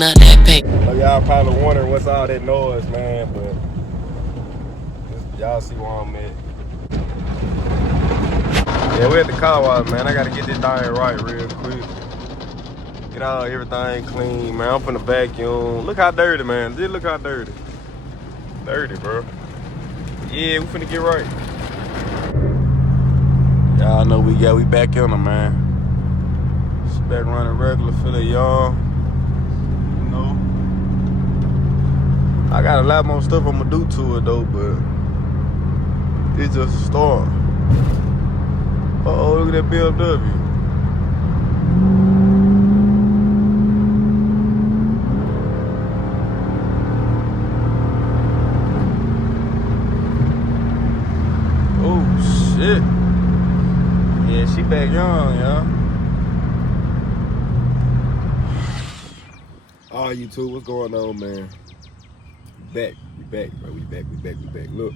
stacking up that pay. So y'all probably wondering what's all that noise, man, but y'all see where I'm at. Yeah, we're at the car wash, man. I gotta get this thing right real quick. Get all everything clean, man. I'm finna vacuum. Look how dirty, man. Just look how dirty. Dirty, bro. Yeah, we finna get right. Y'all know we back in them, man. Just back running regular, feeling young. You know. I got a lot more stuff I'ma do to it though, but it's just a start. Uh-oh, look at that BMW. Oh shit. Yeah, she back young, y'all. Oh, YouTube, what's going on, man? We back, bro. We back. Look.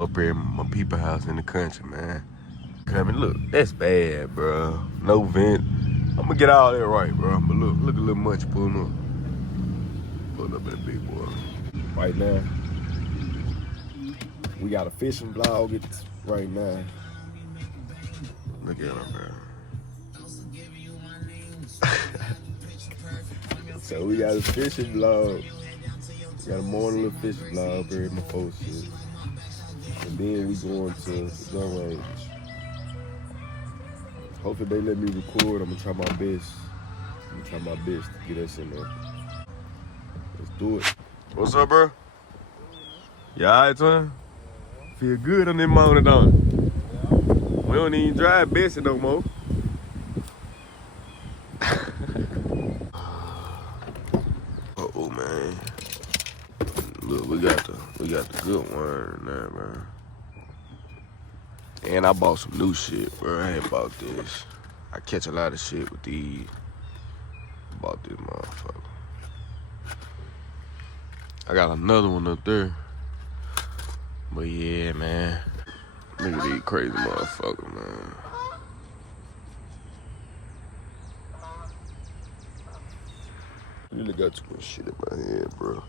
Up here in my people house in the country, man. Coming, look, that's bad, bro. No vent. I'm gonna get all that right, bro. But look a little much pulling up. Pulling up in a big boy. Right now, we got a fishing vlog right now. Look at him, man. So we got a fishing vlog. We got a morning little fishing vlog here in my folks shit. And then we going to the gun range. Hopefully they let me record. I'm gonna try my best. To get us in there. Let's do it. What's up, bro? You alright, twin? Feel good on that morning, don't it? We don't even drive Bessie no more. Uh-oh, man. Look, we got the good one there, man. And I bought some new shit, bro. I ain't bought this. I catch a lot of shit with these. I bought this motherfucker. I got another one up there. But yeah, man. Look at these crazy motherfuckers, man. Really got too much shit in my head, bro.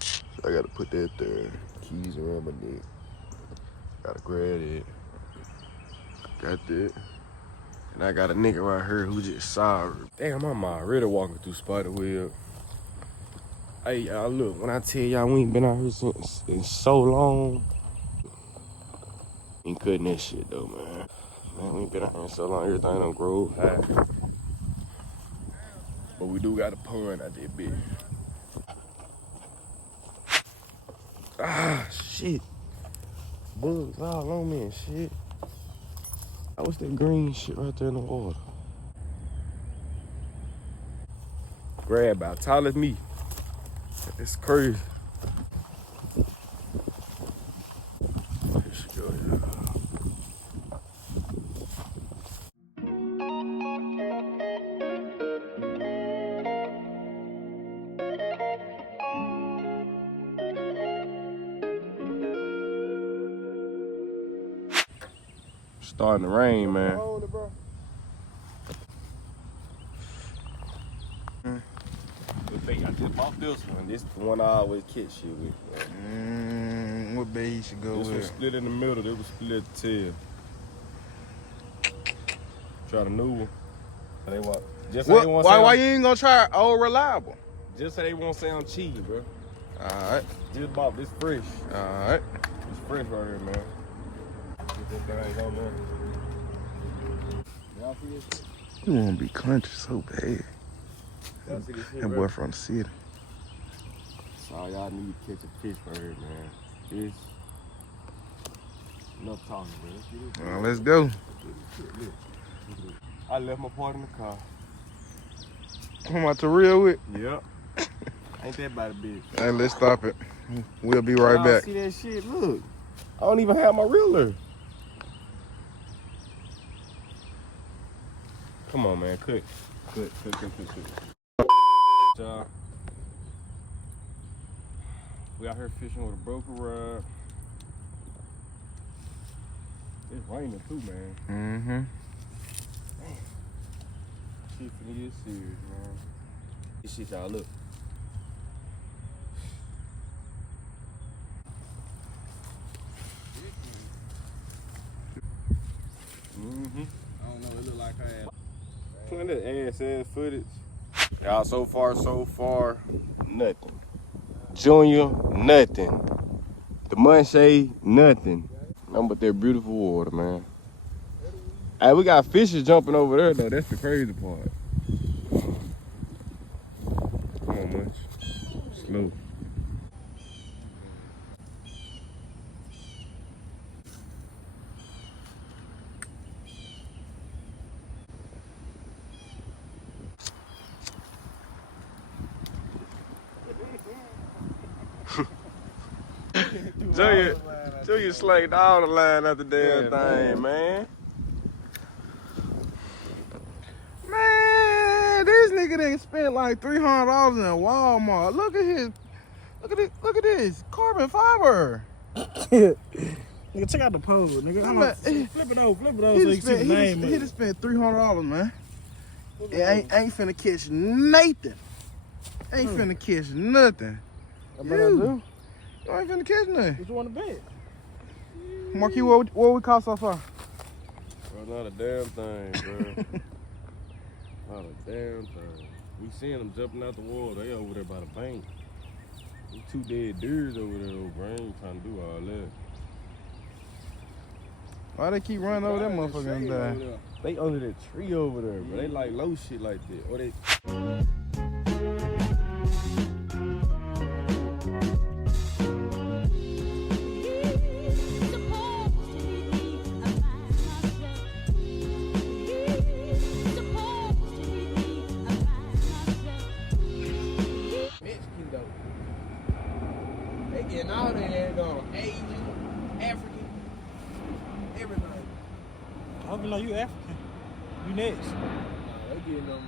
So I gotta put that there. Keys around my neck. Gotta grab it. Got that. And I got a nigga right here who just sorry. Damn, I'm already walking through Spiderweb. Hey, y'all, look, when I tell y'all we ain't been out here since in so long, ain't cutting that shit though, man. Man, we ain't been out here in so long, everything done grow high. But we do got a pond out there, bitch. Ah, shit. Bugs all on me and shit. Oh, what's that green shit right there in the water? Grab about tall as me. It's crazy. Here she go, yeah. Starting to rain, man. I just bought this one. This the one I always catch shit with. What bait you should go This with? one split in the middle. This one split at the tail. Try the new one. They want. Just What? they won't Why sound, you ain't gonna try old reliable? Just so they won't sound cheap, bro. Alright. Just bought this fresh. Alright. It's fresh right here, man. Get this thing on there. Y'all see this shit? You wanna be country so bad. Y'all see this shit, That bro? boy from the city. That's all y'all need to catch a fish right here, man. This. Enough talking, bro. Let's get it. Well, let's go. I left my part in the car. I'm about to reel with. Yep. Ain't that about a bitch? Hey, let's stop it. We'll be right back. See that shit? Look. I don't even have my reeler. Come on, man. Cut. We out here fishing with a broker rod. It's raining too, man. Mm-hmm. Shit finna get serious, man. This shit, y'all, look. that ASS footage. Y'all, so far, nothing. Junior, nothing. The Munchie, nothing. Nothing but that beautiful water, man. Hey, we got fishes jumping over there, though. That's the crazy part. Come on, Munch. Slow. Junior slaked all the line at the damn thing, man. Man, this nigga done spent like $300 in Walmart. Look at this carbon fiber. Nigga, check out the pole, nigga. Flip it over so you can see the name. He just spent $300, man. It ain't finna catch nothing. Ain't finna catch nothing. What I do? You ain't finna catch nothing. What you want to bet? Marquis, what we caught so far? Bro, not a damn thing, bro. Not a damn thing. We seeing them jumping out the water. They over there by the bank. Them 2 dead deers over there, though, bro. I ain't trying to do all that. Why they keep running over that motherfucker and die? They under that tree over there, bro. They like low shit like that. Or they... Mexican though. They getting all that going. Asian, African, everything. I hope you know you African. You next. Nah, they getting them